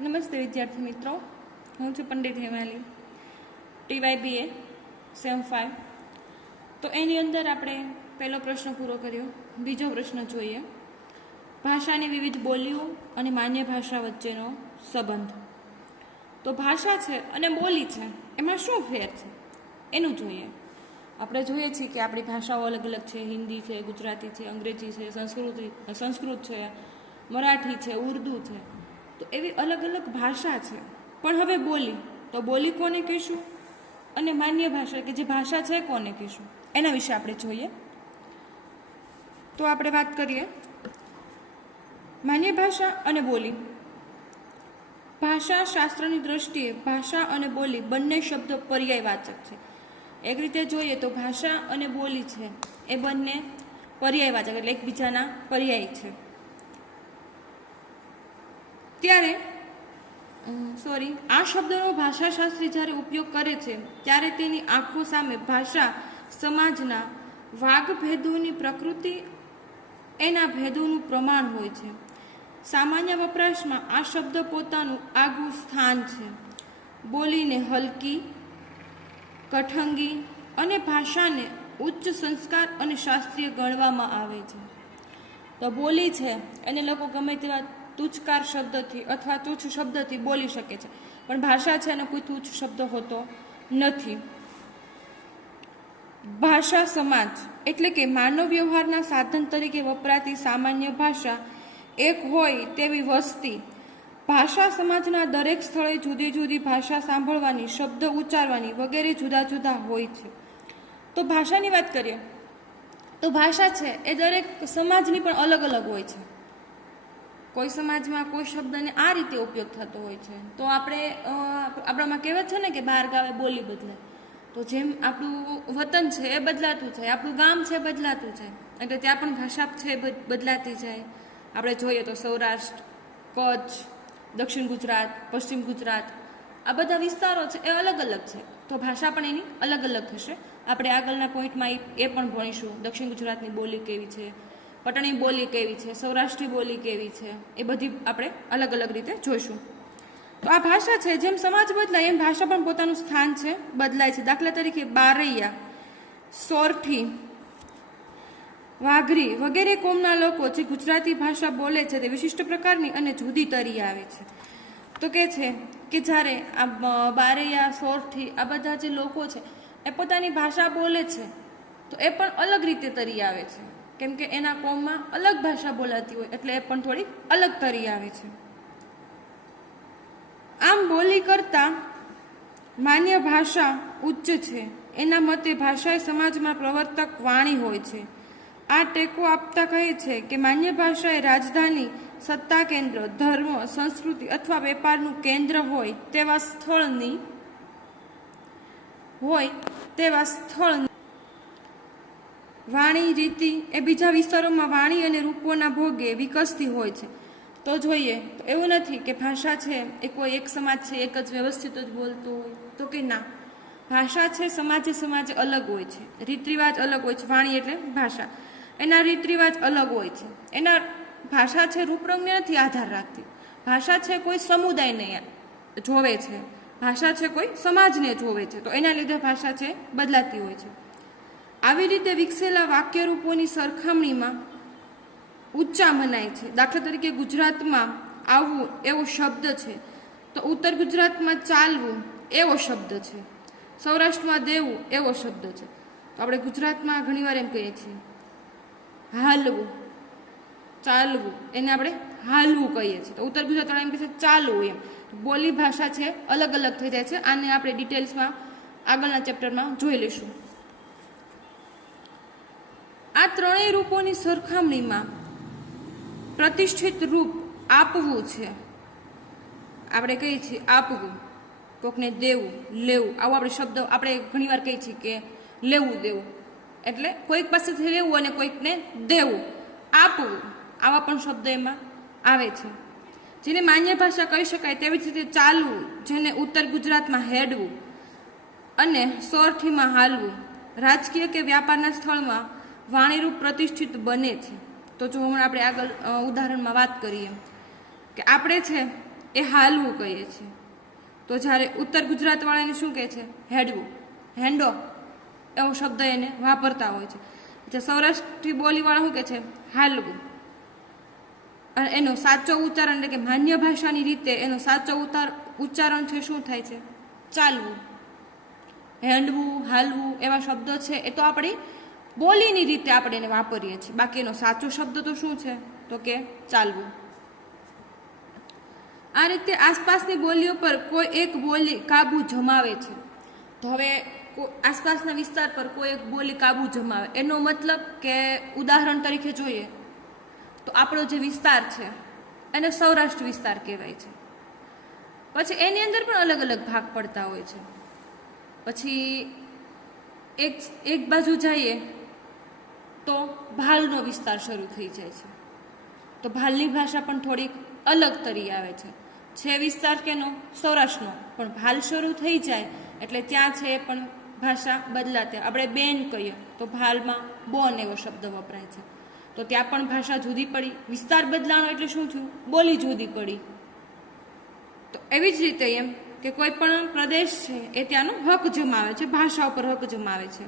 નમસ્તે વિદ્યાર્થી મિત્રો, હું છું પંડિત હેમાલી, TYBA 75. તો એની અંદર આપણે પહેલો પ્રશ્ન પૂરો કર્યો. બીજો પ્રશ્ન જોઈએ, ભાષાની વિવિધ બોલીઓ અને માન્ય ભાષા વચ્ચેનો સંબંધ. તો ભાષા છે અને બોલી છે, એમાં શું ફેર છે એનું જોઈએ. આપણે જોઈએ છીએ કે આપણી ભાષાઓ અલગ અલગ છે. હિન્દી છે, ગુજરાતી છે, અંગ્રેજી છે, સંસ્કૃત છે, મરાઠી છે, ઉર્દુ છે. તો એવી અલગ અલગ ભાષા છે. પણ હવે બોલી, તો બોલી કોને કહીશું અને માન્ય ભાષા કે જે ભાષા છે કોને કહીશું, એના વિશે આપણે જોઈએ. તો આપણે વાત કરીએ માન્ય ભાષા અને બોલી. ભાષા શાસ્ત્રની દ્રષ્ટિએ ભાષા અને બોલી બંને શબ્દ પર્યાયવાચક છે. એક રીતે જોઈએ તો ભાષા અને બોલી છે એ બંને પર્યાયવાચક એટલે એકબીજાના પર્યાય છે. ત્યારે આ શબ્દનો ભાષાશાસ્ત્રી જ્યારે ઉપયોગ કરે છે ત્યારે તેની આંખો સામે ભાષા સમાજના વાગભેદોની પ્રકૃતિ, એના ભેદોનું પ્રમાણ હોય છે. સામાન્ય વપરાશમાં આ શબ્દ પોતાનું આગવું સ્થાન છે. બોલીને હલકી, કઠંગી અને ભાષાને ઉચ્ચ સંસ્કાર અને શાસ્ત્રીય ગણવામાં આવે છે. તો બોલી છે એને લોકો ગમે તેવા તુચ્છકાર શબ્દથી અથવા તુચ્છ શબ્દથી બોલી શકે છે, પણ ભાષા છે એનો કોઈ તુચ્છ શબ્દ હોતો નથી. ભાષા સમાજ એટલે કે માનવ વ્યવહારના સાધન તરીકે વપરાતી સામાન્ય ભાષા એક હોય તેવી વસ્તી. ભાષા સમાજના દરેક સ્થળે જુદી જુદી ભાષા સાંભળવાની, શબ્દ ઉચ્ચારવાની વગેરે જુદા જુદા હોય છે. તો ભાષાની વાત કરીએ તો ભાષા છે એ દરેક સમાજની પણ અલગ અલગ હોય છે. કોઈ સમાજમાં કોઈ શબ્દને આ રીતે ઉપયોગ થતો હોય છે. તો આપણામાં કહેવત છે ને કે બહાર ગાવે બોલી બદલે. તો જેમ આપણું વતન છે એ બદલાતું જાય, આપણું ગામ છે બદલાતું જાય, એટલે ત્યાં પણ ભાષા છે બદલાતી જાય. આપણે જોઈએ તો સૌરાષ્ટ્ર, કચ્છ, દક્ષિણ ગુજરાત, પશ્ચિમ ગુજરાત, આ બધા વિસ્તારો છે એ અલગ અલગ છે. તો ભાષા પણ એની અલગ અલગ થશે. આપણે આગળના પોઈન્ટમાં એ પણ ભણીશું. દક્ષિણ ગુજરાતની બોલી કેવી છે, પટણી બોલી કેવી છે, સૌરાષ્ટ્રી બોલી કેવી છે, એ બધી આપણે અલગ અલગ રીતે જોઈશું. તો આ ભાષા છે, જેમ સમાજ બદલાય એમ ભાષા પણ પોતાનું સ્થાન છે બદલાય છે. દાખલા તરીકે બારૈયા, સોરઠી, વાઘરી વગેરે કોમના લોકો જે ગુજરાતી ભાષા બોલે છે તે વિશિષ્ટ પ્રકારની અને જુદી તરી આવે છે. તો કે છે કે જ્યારે આ બારૈયા, સોરઠી આ બધા જે લોકો છે એ પોતાની ભાષા બોલે છે તો એ પણ અલગ રીતે તરી આવે છે, કેમ કે એના કોમમાં અલગ ભાષા બોલાતી હોય એટલે એ પણ થોડી અલગ તરી આવે છે. આમ બોલી કરતાં માન્ય ભાષા ઉચ્ચ છે. એના મતે ભાષા એ સમાજમાં પ્રવર્તક વાણી હોય છે. આ ટેકો આપતા કહે છે કે માન્ય ભાષા એ રાજધાની, સત્તા કેન્દ્ર, ધર્મ, સંસ્કૃતિ અથવા વેપારનું કેન્દ્ર હોય તેવા સ્થળની વાણી રીતિ એ બીજા વિસ્તારોમાં વાણી અને રૂપોના ભોગે વિકસતી હોય છે. તો જોઈએ તો એવું નથી કે ભાષા છે એ કોઈ એક સમાજ છે એક જ વ્યવસ્થિત જ બોલતો હોય, તો કે ના, ભાષા છે સમાજે અલગ હોય છે, રીત રિવાજ અલગ હોય છે. વાણી એટલે ભાષા, એના રીત રિવાજ અલગ હોય છે. એના ભાષા છે રૂપરંગને નથી આધાર રાખતી. ભાષા છે કોઈ સમુદાયને જોવે છે, ભાષા છે કોઈ સમાજને જોવે છે, તો એના લીધે ભાષા છે બદલાતી હોય છે. આવી રીતે વિકસેલા વાક્ય રૂપોની સરખામણીમાં ઉચ્ચા મનાય છે. દાખલા તરીકે ગુજરાતમાં આવવું એવો શબ્દ છે તો ઉત્તર ગુજરાતમાં ચાલવું એવો શબ્દ છે, સૌરાષ્ટ્રમાં દેવું એવો શબ્દ છે. તો આપણે ગુજરાતમાં ઘણીવાર એમ કહીએ છીએ હાલવું, ચાલવું, એને આપણે હાલવું કહીએ છીએ. તો ઉત્તર ગુજરાતવાળા એમ કહે છે ચાલવું. એમ બોલી ભાષા છે અલગ અલગ થઈ જાય છે. આને આપણે ડિટેલ્સમાં આગળના ચેપ્ટરમાં જોઈ લઈશું. આ ત્રણેય રૂપોની સરખામણીમાં પ્રતિષ્ઠિત રૂપ આપવું છે. આપણે કહીએ છીએ આપવું, કોકને દેવું, લેવું, આવું આપણે શબ્દ આપણે ઘણીવાર કહીએ છીએ કે લેવું દેવું, એટલે કોઈક પાસેથી લેવું અને કોઈકને દેવું, આપવું, આવા પણ શબ્દ એમાં આવે છે. જેને માન્ય ભાષા કહી શકાય તેવી જ રીતે ચાલવું, જેને ઉત્તર ગુજરાતમાં હેડવું અને સોરઠીમાં હાલવું, રાજકીય કે વ્યાપારના સ્થળમાં વાણીરૂપ પ્રતિષ્ઠિત બને છે. તો જો હમણાં આપણે આગળ ઉદાહરણમાં વાત કરીએ કે આપણે છે એ હાલવું કહીએ છીએ. તો જ્યારે ઉત્તર ગુજરાતવાળાને શું કહે છે? હેડવું, હેન્ડો એવો શબ્દ એને વાપરતા હોય છે. જે સૌરાષ્ટ્રી બોલીવાળા શું કહે છે? હાલવું. અને એનો સાચો ઉચ્ચારણ એટલે કે માન્ય ભાષાની રીતે એનો સાચો ઉચ્ચારણ છે શું થાય છે? ચાલવું. હેન્ડવું, હાલવું એવા શબ્દો છે એ તો આપણી બોલીની રીતે આપણે એને વાપરીએ છીએ. બાકી એનો સાચો શબ્દ તો શું છે? તો કે ચાલવું. આ રીતે આસપાસની બોલીઓ પર કોઈ એક બોલી કાબુ જમાવે છે. તો હવે આસપાસના વિસ્તાર પર કોઈ એક બોલી કાબુ જમાવે એનો મતલબ કે ઉદાહરણ તરીકે જોઈએ તો આપણો જે વિસ્તાર છે એને સૌરાષ્ટ્ર વિસ્તાર કહેવાય છે. પછી એની અંદર પણ અલગ અલગ ભાગ પડતા હોય છે. પછી એક બાજુ જઈએ તો ભાલનો વિસ્તાર શરૂ થઈ જાય છે. તો ભાલની ભાષા પણ થોડીક અલગ તરી આવે છે વિસ્તાર કેનો? સૌરાષ્ટ્રનો. પણ ભાલ શરૂ થઈ જાય એટલે ત્યાં છે એ પણ ભાષા બદલાતે. આપણે બેન કહીએ તો ભાલમાં બોન એવો શબ્દ વપરાય છે. તો ત્યાં પણ ભાષા જુદી પડી. વિસ્તાર બદલાનો એટલે શું થયું? બોલી જુદી પડી. તો એવી જ રીતે એમ કે કોઈ પણ પ્રદેશ છે એ ત્યાંનો હક જમાવે છે, ભાષા ઉપર હક જમાવે છે.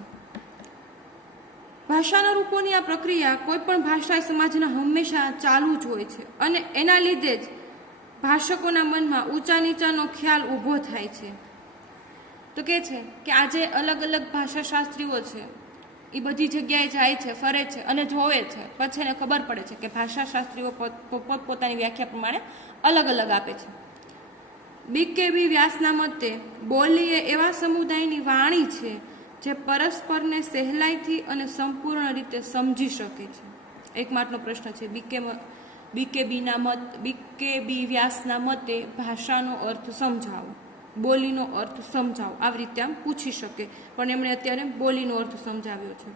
ભાષાના રૂપોની આ પ્રક્રિયા કોઈ પણ ભાષા સમાજના હંમેશા ચાલુ જ હોય છે અને એના લીધે જ ભાષકોના મનમાં ઊંચા નીચાનો ખ્યાલ ઊભો થાય છે. તો કે છે કે આજે અલગ અલગ ભાષા શાસ્ત્રીઓ છે એ બધી જગ્યાએ જાય છે, ફરે છે અને જોવે છે. પછી એને ખબર પડે છે કે ભાષા શાસ્ત્રીઓ પોતપોતાની વ્યાખ્યા પ્રમાણે અલગ અલગ આપે છે. BKB વ્યાસના મતે બોલી એ એવા સમુદાયની વાણી છે જે પરસ્પરને સહેલાઈથી અને સંપૂર્ણ રીતે સમજી શકે છે. એક માટનો પ્રશ્ન છે. BKB વ્યાસના મતે ભાષાનો અર્થ સમજાવો, બોલીનો અર્થ સમજાવો, આવી રીતે આમ પૂછી શકે. પણ એમણે અત્યારે બોલીનો અર્થ સમજાવ્યો છે.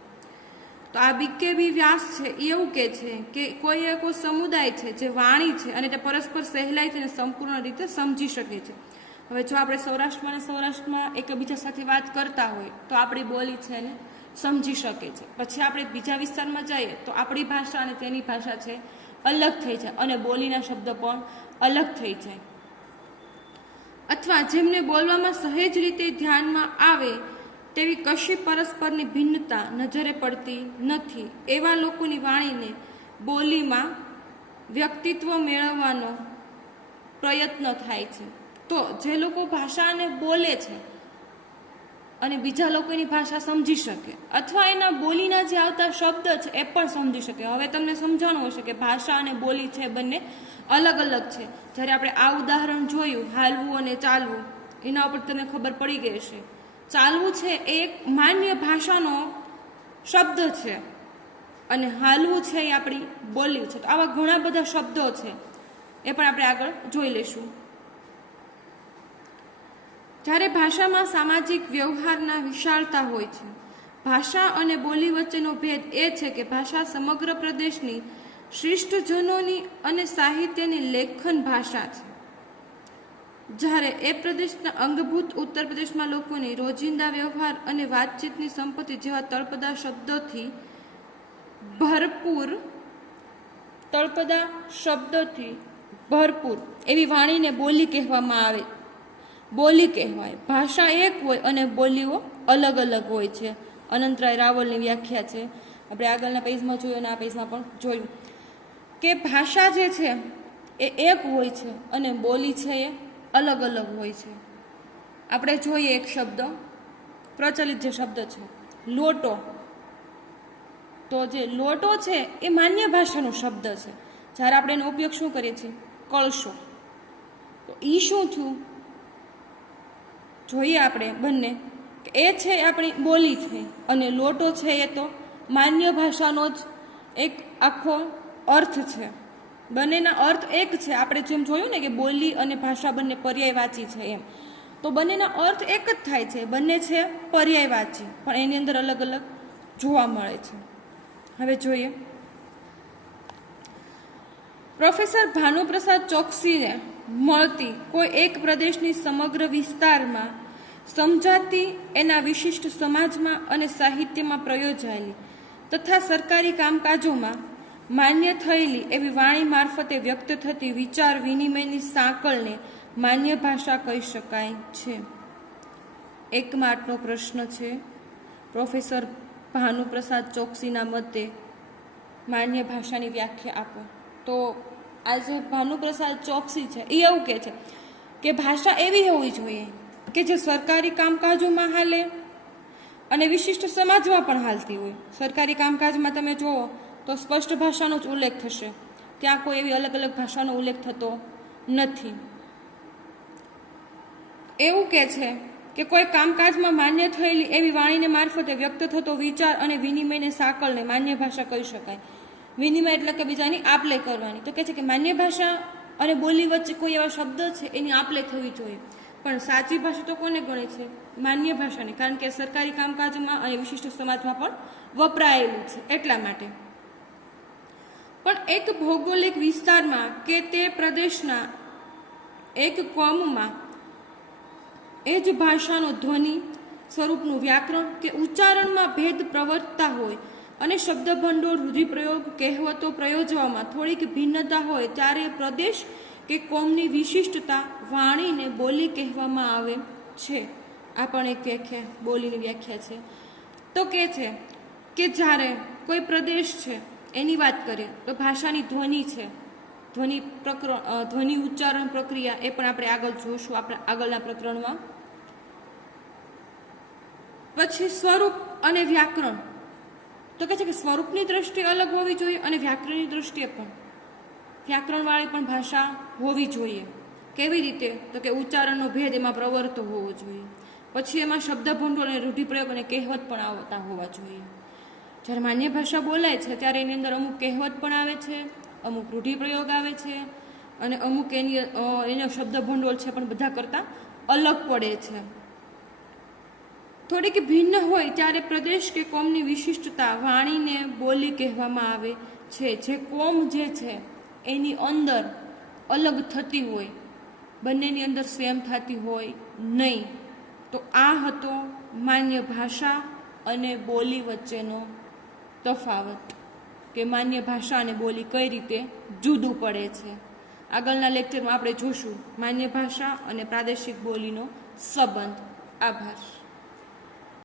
તો આ BKB વ્યાસ છે એ એવું કહે છે કે કોઈ એવો સમુદાય છે જે વાણી છે અને તે પરસ્પર સહેલાઈથી અને સંપૂર્ણ રીતે સમજી શકે છે. હવે જો આપણે સૌરાષ્ટ્રમાં એકબીજા સાથે વાત કરતા હોય તો આપણી બોલી છે એને સમજી શકે છે. પછી આપણે બીજા વિસ્તારમાં જઈએ તો આપણી ભાષા અને તેની ભાષા છે અલગ થઈ જાય અને બોલીના શબ્દ પણ અલગ થઈ જાય. અથવા જેમને બોલવામાં સહેજ રીતે ધ્યાનમાં આવે તેવી કશી પરસ્પરની ભિન્નતા નજરે પડતી નથી એવા લોકોની વાણીને બોલીમાં વ્યક્તિત્વ મેળવવાનો પ્રયત્ન થાય છે. તો જે લોકો ભાષાને બોલે છે અને બીજા લોકોની ભાષા સમજી શકે અથવા એના બોલીના જે આવતા શબ્દ છે એ પણ સમજી શકે. હવે તમને સમજાણું હશે કે ભાષા અને બોલી છે બંને અલગ અલગ છે. જ્યારે આપણે આ ઉદાહરણ જોયું હાલવું અને ચાલવું એના ઉપર તમને ખબર પડી ગઈ હશે. ચાલવું છે એ એક માન્ય ભાષાનો શબ્દ છે અને હાલવું છે એ આપણી બોલી છે. તો આવા ઘણા બધા શબ્દો છે એ પણ આપણે આગળ જોઈ લઈશું. જ્યારે ભાષામાં સામાજિક વ્યવહારના વિશાળતા હોય છે. ભાષા અને બોલી વચ્ચેનો ભેદ એ છે કે ભાષા સમગ્ર પ્રદેશની શિષ્ટજનોની અને સાહિત્યની લેખન ભાષા છે, જ્યારે એ પ્રદેશના અંગભૂત ઉત્તર પ્રદેશમાં લોકોની રોજિંદા વ્યવહાર અને વાતચીતની સંપત્તિ જેવા તળપદા શબ્દોથી ભરપૂર એવી વાણીને બોલી કહેવામાં આવે. બોલી કહેવાય. ભાષા એક હોય અને બોલીઓ અલગ અલગ હોય છે. અનંતરાય રાવલની વ્યાખ્યા છે. આપણે આગળના પેજમાં જોયું અને આ પેજમાં પણ જોયું કે ભાષા જે છે એ એક હોય છે અને બોલી છે એ અલગ અલગ હોય છે. આપણે જોઈએ એક શબ્દ પ્રચલિત જે શબ્દ છે લોટો. તો જે લોટો છે એ માન્ય ભાષાનો શબ્દ છે. જ્યારે આપણે એનો ઉપયોગ શું કરીએ છીએ? કળશો. તો એ શું થયું જોઈએ આપણે બંને કે એ છે આપણી બોલી થઈ અને લોટો છે એ તો માન્ય ભાષાનો જ એક આખો અર્થ છે. બંનેના અર્થ એક છે. આપણે જેમ જોયું ને કે બોલી અને ભાષા બંને પર્યાયવાચી છે એમ, તો બંનેના અર્થ એક જ થાય છે. બંને છે પર્યાયવાચી પણ એની અંદર અલગ અલગ જોવા મળે છે. હવે જોઈએ પ્રોફેસર ભાનુપ્રસાદ ચોકસીને મળતી કોઈ એક પ્રદેશની સમગ્ર વિસ્તારમાં સમજાતી એના વિશિષ્ટ સમાજમાં અને સાહિત્યમાં પ્રયોજાયેલી તથા સરકારી કામકાજોમાં માન્ય થયેલી એવી વાણી મારફતે વ્યક્ત થતી વિચાર વિનિમયની સાંકળને માન્ય ભાષા કહી શકાય છે. 1 માર્કનો પ્રશ્ન છે. પ્રોફેસર ભાનુપ્રસાદ ચોકસીના મતે માન્ય ભાષાની વ્યાખ્યા આપો. તો આજે ભાનુપ્રસાદ ચોકસી છે એ એવું કહે છે કે ભાષા એવી હોવી જોઈએ કે જે સરકારી કામકાજોમાં હાલે અને વિશિષ્ટ સમાજમાં પણ હાલતી હોય. સરકારી કામકાજમાં તમે જુઓ તો સ્પષ્ટ ભાષાનો જ ઉલ્લેખ થશે, ત્યાં કોઈ એવી અલગ અલગ ભાષાનો ઉલ્લેખ થતો નથી. એવું કહે છે કે કોઈ કામકાજમાં માન્ય થયેલી એવી વાણીને મારફતે વ્યક્ત થતો વિચાર અને વિનિમયને સાંકળને માન્ય ભાષા કહી શકાય. વિનિમય એટલે કે બીજાની આપલે કરવાની. તો કહે છે કે માન્ય ભાષા અને બોલી વચ્ચે કોઈ એવા શબ્દ છે એની આપલે થવી જોઈએ. પણ સાચી ભાષા તો કોને ગણે છે? માન્ય ભાષાને, કારણ કે સરકારી કામકાજમાં અને વિશિષ્ટ સમાજમાં પણ વપરાયેલું છે એટલા માટે. પણ એક ભૌગોલિક વિસ્તારમાં કે તે પ્રદેશના એક કોમમાં એ જ ભાષાનો ધ્વનિ, સ્વરૂપનું વ્યાકરણ કે ઉચ્ચારણમાં ભેદ પ્રવર્તતા હોય અને શબ્દભંડોળ, રૂઢિપ્રયોગ, કહેવતો પ્રયોજવામાં થોડીક ભિન્નતા હોય ત્યારે પ્રદેશ કે કોમની વિશિષ્ટતા વાણીને બોલી કહેવામાં આવે છે. આ પણ એક વ્યાખ્યા, બોલીની વ્યાખ્યા છે. તો કહે છે કે જ્યારે કોઈ પ્રદેશ છે એની વાત કરીએ તો ભાષાની ધ્વનિ છે, ધ્વનિ ઉચ્ચારણ પ્રક્રિયા એ પણ આપણે આગળ જોઈશું આપણે આગળના પ્રકરણમાં. પછી સ્વરૂપ અને વ્યાકરણ. તો કહે છે કે સ્વરૂપની દ્રષ્ટિએ અલગ હોવી જોઈએ અને વ્યાકરણની દ્રષ્ટિએ પણ વ્યાકરણવાળી પણ ભાષા હોવી જોઈએ. કેવી રીતે? તો કે ઉચ્ચારણનો ભેદ એમાં પ્રવર્તતો હોવો જોઈએ. પછી એમાં શબ્દભંડોળ અને રૂઢિપ્રયોગ અને કહેવત પણ આવતા હોવા જોઈએ. જ્યારે માન્ય ભાષા બોલાય છે ત્યારે એની અંદર અમુક કહેવત પણ આવે છે, અમુક રૂઢિપ્રયોગ આવે છે અને અમુક એનો શબ્દભંડોળ છે પણ બધા કરતાં અલગ પડે છે. થોડીક ભિન્ન હોય ત્યારે પ્રદેશ કે કોમની વિશિષ્ટતા વાણીને બોલી કહેવામાં આવે છે. જે કોમ જે છે એની અંદર અલગ થતી હોય, બંનેની અંદર સેમ થતી હોય નહીં. તો આ હતો માન્ય ભાષા અને બોલી વચ્ચેનો તફાવત, કે માન્ય ભાષા અને બોલી કઈ રીતે જુદું પડે છે. આગળના લેક્ચરમાં આપણે જોશું માન્ય ભાષા અને પ્રાદેશિક બોલીનો સંબંધ. આભાર.